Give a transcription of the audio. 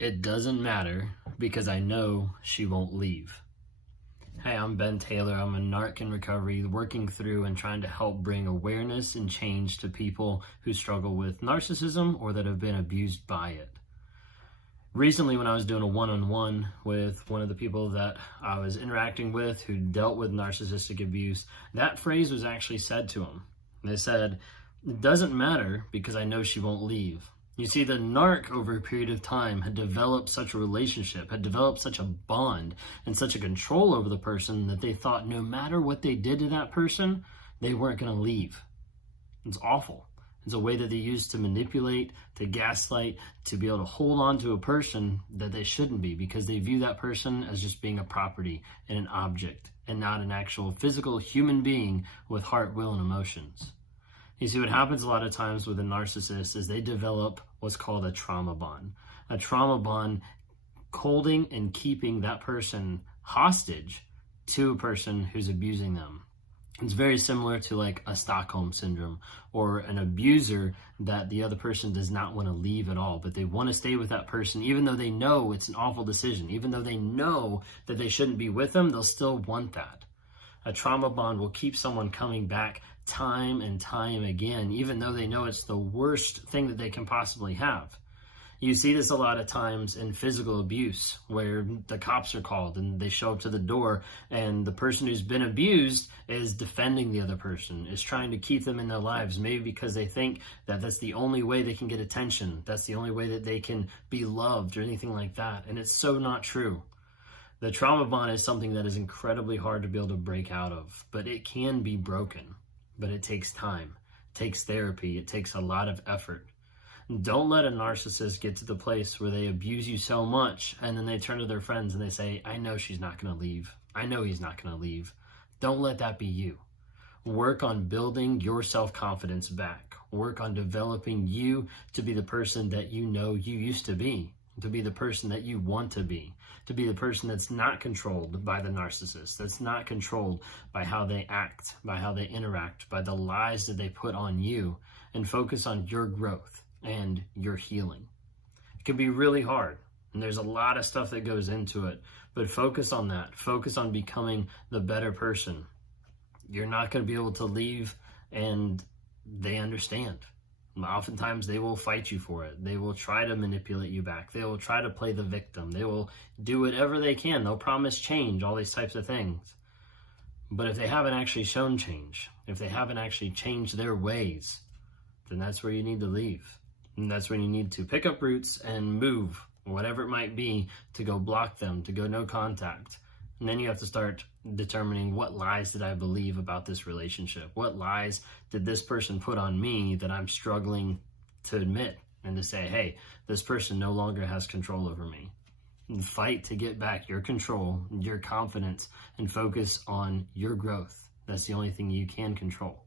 It doesn't matter because I know she won't leave. Hey, I'm Ben Taylor. I'm a narc in recovery, working through and trying to help bring awareness and change to people who struggle with narcissism or that have been abused by it. Recently, when I was doing a one-on-one with one of the people that I was interacting with who dealt with narcissistic abuse, that phrase was actually said to him. They said, "It doesn't matter because I know she won't leave." You see, the narc over a period of time had developed such a relationship, had developed such a bond and such a control over the person that they thought no matter what they did to that person, they weren't going to leave. It's awful. It's a way that they use to manipulate, to gaslight, to be able to hold on to a person that they shouldn't be because they view that person as just being a property and an object and not an actual physical human being with heart, will, and emotions. You see, what happens a lot of times with a narcissist is they develop what's called a trauma bond. A trauma bond holding and keeping that person hostage to a person who's abusing them. It's very similar to like a Stockholm syndrome or an abuser that the other person does not want to leave at all, but they want to stay with that person even though they know it's an awful decision. Even though they know that they shouldn't be with them, they'll still want that. A trauma bond will keep someone coming back time and time again, even though they know it's the worst thing that they can possibly have. You see this a lot of times in physical abuse where the cops are called and they show up to the door and the person who's been abused is defending the other person, is trying to keep them in their lives, maybe because they think that that's the only way they can get attention, that's the only way that they can be loved or anything like that. And it's so not true. The trauma bond is something that is incredibly hard to be able to break out of, but it can be broken. But it takes time, it takes therapy, it takes a lot of effort. Don't let a narcissist get to the place where they abuse you so much and then they turn to their friends and they say, "I know she's not going to leave. I know he's not going to leave." Don't let that be you. Work on building your self-confidence back. Work on developing you to be the person that you know you used to be the person that you want to be the person that's not controlled by the narcissist, that's not controlled by how they act, by how they interact, by the lies that they put on you, and focus on your growth and your healing. It can be really hard, and there's a lot of stuff that goes into it, but focus on that. Focus on becoming the better person. You're not going to be able to leave, and they understand. Oftentimes they will fight you for it. They will try to manipulate you back. They will try to play the victim. They will do whatever they can. They'll promise change, all these types of things. But if they haven't actually shown change, if they haven't actually changed their ways, then that's where you need to leave. And that's when you need to pick up roots and move, whatever it might be, to go block them, to go no contact. And then you have to start determining, what lies did I believe about this relationship? What lies did this person put on me that I'm struggling to admit and to say, hey, this person no longer has control over me. And fight to get back your control, your confidence, and focus on your growth. That's the only thing you can control.